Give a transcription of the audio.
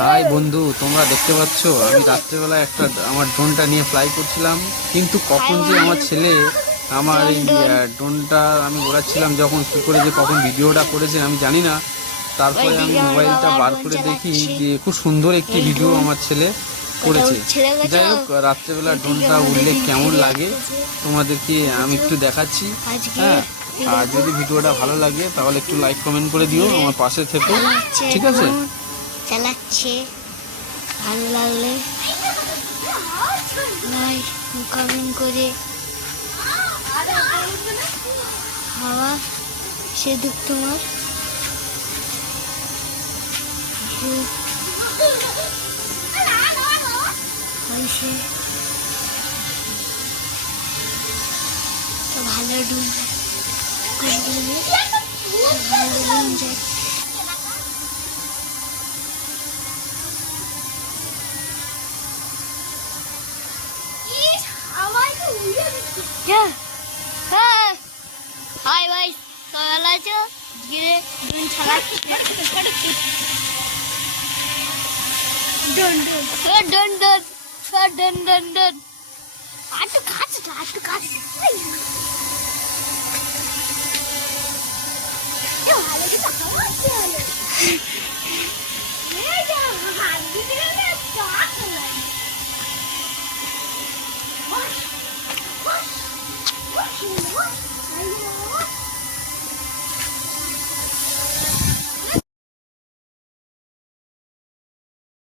High বন্ধু, তোমরা দেখতে পাচ্ছ আমি রাত্রেবেলা একটা আমার ড্রোনটা নিয়ে ফ্লাই করছিলাম, কিন্তু কখন যে আমার ছেলে আমার এই ড্রোনটা আমি ওড়াচ্ছিলাম যখন কী করে যে কখন ভিডিওটা করেছে আমি জানি না। তারপরে আমি মোবাইলটা বার করে দেখি যে খুব সুন্দর একটি ভিডিও আমার ছেলে করেছে। যাই হোক, রাত্রেবেলা ড্রোনটা উড়লে কেমন লাগে তোমাদেরকে আমি একটু দেখাচ্ছি। হ্যাঁ, আর যদি ভিডিওটা ভালো লাগে তাহলে একটু লাইক কমেন্ট করে দিও, আমার পাশে থেকো, ঠিক আছে? চালাচ্ছে, ভালো লাগলে লাইক কমেন্ট করে হাওয়া সে দুঃখ তোমার ভালো ডুব ভালো ডুব যাচ্ছে। হাই ভাই, ভালো আছো? গিয়ে ড্রোন চালাচ্ছি। ডন ডন ডন ডন ডন ডন ডন আটু কাজ ভালো